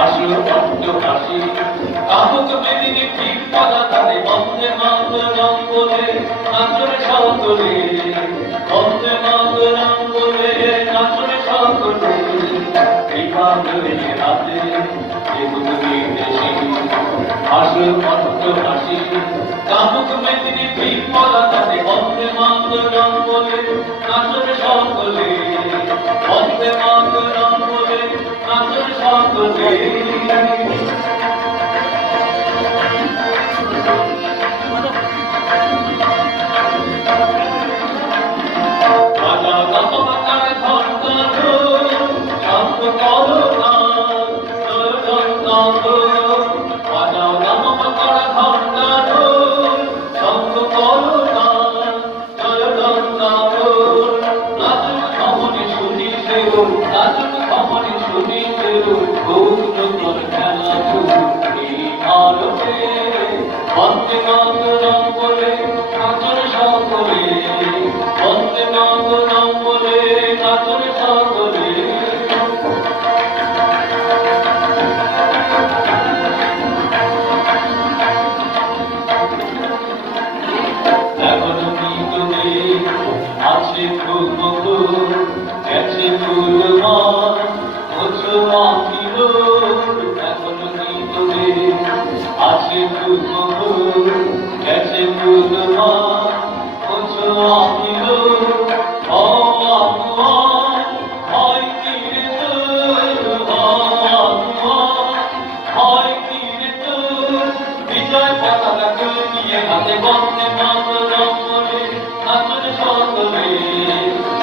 আসলো বড্ড হাসি কামুক মেদিনী ঠিক পদাতাতে বন্দে মাতরম বলে নাচরে সকলে বন্দে মাতরম বলে নাচরে সকলে বিভাগের হাতে যেগুলি দেশি আসলো বড্ড হাসি কামুক মেদিনী ঠিক পদাতাতে বন্দে মাতরম বলে নাচরে সকলে বন্দে মাতরম বলে নাচরে সকলে বন্দে মাতরম বলে নাচরে সকলে বন্দে মাতরম বলে নাচরে সকলে এখনো গীততে আছে ফুল গেছে ফুল মুছো আঁকিল এখনো গীততে আছে ফুল গেছে ফুল মুছো আঁকিল ও আকুয়ান হয় কি রে তোর ও আকুয়ান হয় কি রে তোর বিজয় পতাকা নিয়ে হাতে বন্দে মাতরম বলে নাচরে সকলে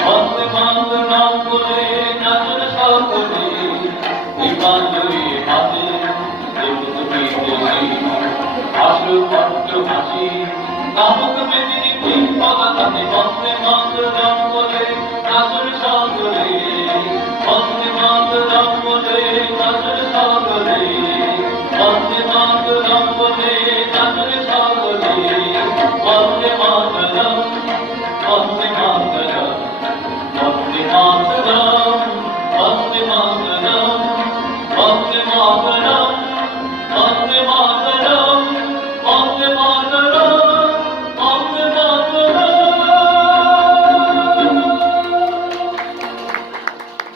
বন্দে মাতরম বলে নাচরে সকলে বিমানই হাতে দেবদূতি দেশি আসলো বড্ড হাসি কামুক মেদিনী ঠিক পদাতাতে বন্দে মাতরম বলে নাচরে সকলে বন্দে মাতরম বলে নাচরে সকলে বন্দে মাতরম বলে নাচরে সকলে বন্দে মাতরম বন্দে মাতরম বন্দে মাতরম বন্দে মাতরম বন্দে মাতরম